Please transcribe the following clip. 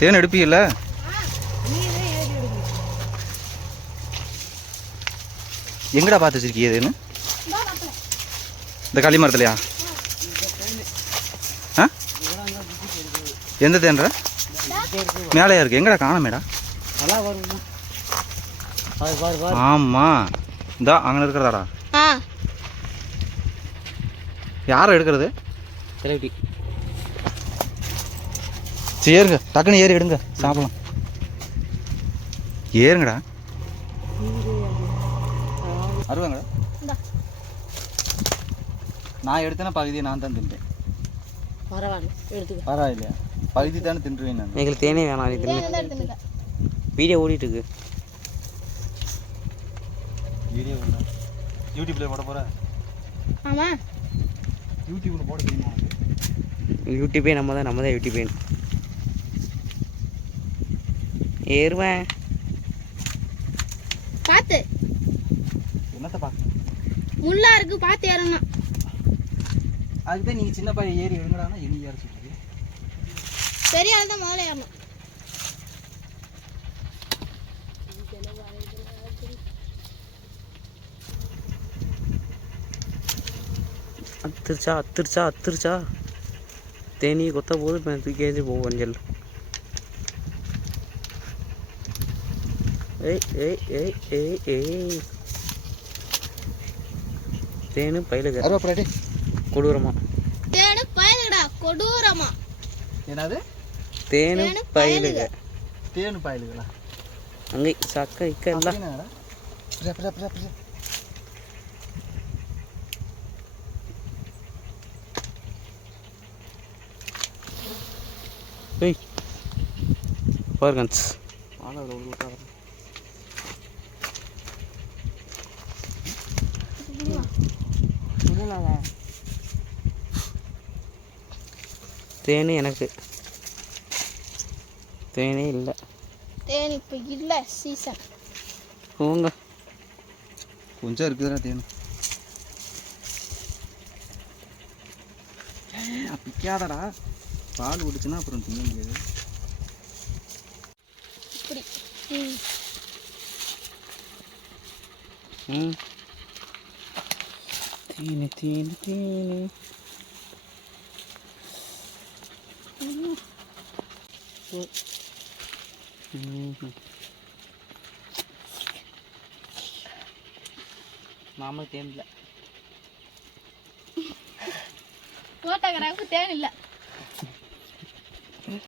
தேன் எடுப்பீங்கல்ல? எங்கடா பார்த்து வச்சிருக்கீங்க தேனு? இந்த களி மரத்துலையா? ஆ எந்த தேன்ற மேலையா இருக்கு? எங்கடா காணமேடா? ஆமாம் இந்தா அங்கே இருக்கிறதாடா. யாரை எடுக்கிறது? ஏறுங்க, டக்குன்னு ஏறி எடுங்க, சாப்பிடலாம். ஏறுங்கடா. அருவாங்கடா. நான் எடுத்தேன்னா பகுதியை நான் தான் தின்றேன். பரவாயில்லையா? பகுதி தானே தின்றுவேன் நான். எங்களுக்கு தேனே வேணாம். வீடியோ ஓடிட்டு இருக்கு. வீடியோ யூடியூப்ல போட போற? ஆமா, யூடியூப்ல போட தெரியுமா? யூடியூபே நம்ம தான் யூடியூபே. ஏறுவேன். பாத்து என்னத்த பாத்து? முள்ளா இருக்கு, பாத்து ஏறணும். அதுதான் நீங்க சின்ன பையன் ஏறி எடுங்கடானா என்ன ஏற சொல்றீங்க? பெரிய ஆள் தான் மேலே ஏறணும். அத்திருச்சா தேனி கொத்த போது தூக்கி ஏறி போவோம். ஜெல் ஏய் தேனு பயிலுக கொடூரமா. தேனு பயிலுகடா கொடூரமா. என்னது? தேனு பயிலுக. தேனு பயிலுகளா? அங்கே சக்க இக்க எல்லாம் பாருங்க. தேனி எனக்கு தேனே இல்லை. தேன் இப்போ இல்லை, சீசன். போங்க, கொஞ்சம் இருக்குதுடா தேன். பிக்காதடா, பால் குடிச்சுன்னா அப்புறம் திங்க முடியாது. இப்படி தேனி மாமா தேன் இல்லை. போட்டோகிராஃபு தேன் இல்லை.